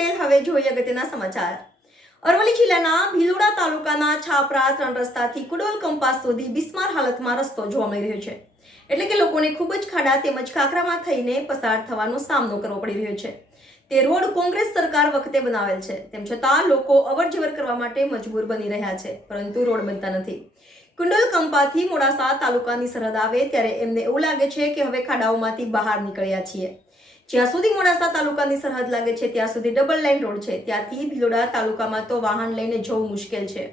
પટેલ। હવે જોઈએ અગત્યના સમાચાર। અરવલ્લી જિલ્લાના ભિલોડા તાલુકાના છાપરા 3 રસ્તાથી કુડોલ કંપાસ સુધી બિસ્માર હાલતમાં રસ્તો જોવા મળી રહ્યો છે, એટલે કે લોકોને ખૂબ જ ખાડા તેમજ ખાખરામાં થઈને પસાર થવાનો સામનો કરવો પડી રહ્યો છે। તે રોડ કોંગ્રેસ સરકાર વખતે બનાવેલ છે, તેમ છતાં લોકો અવરજવર કરવા માટે મજબૂર બની રહ્યા છે, પરંતુ રોડ બનતા નથી। કુંડોલ કંપાથી મોડાસા તાલુકાની સરહદ આવે ત્યારે એમને એવું લાગે છે કે હવે ખાડાઓમાંથી બહાર નીકળ્યા છીએ। જ્યાં સુધી મોડાસા તાલુકાની સરહદ લાગે છે ત્યાં સુધી ડબલ લાઇન રોડ છે, ત્યાંથી ભિલોડા તાલુકામાં તો વાહન લઈને જવું મુશ્કેલ છે।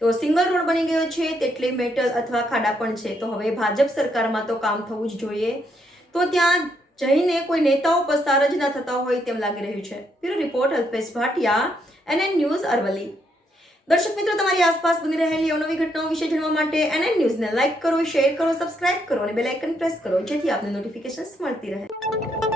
તો સિંગલ રોડ બની ગયો છે, તેટલે મેટલ અથવા ખાડા પણ છે। તો હવે ભાજપ સરકારમાં તો કામ થવું જ જોઈએ, તો ત્યાં જઈને કોઈ નેતાઓ પસાર જ ન થતા હોય તેમ લાગી રહ્યું છે। Bureau report Alpesh Bhatia, NN news Aravalli. દર્શક મિત્રો, તમારી આસપાસ બની રહેલી અવનવી ઘટનાઓ વિશે જાણવા માટે NN ન્યૂઝને લાઇક કરો, શેર કરો, સબસ્ક્રાઇબ કરો અને બેલ આઇકન પ્રેસ કરો, જેથી આપને નોટિફિકેશન્સ મળતી રહે।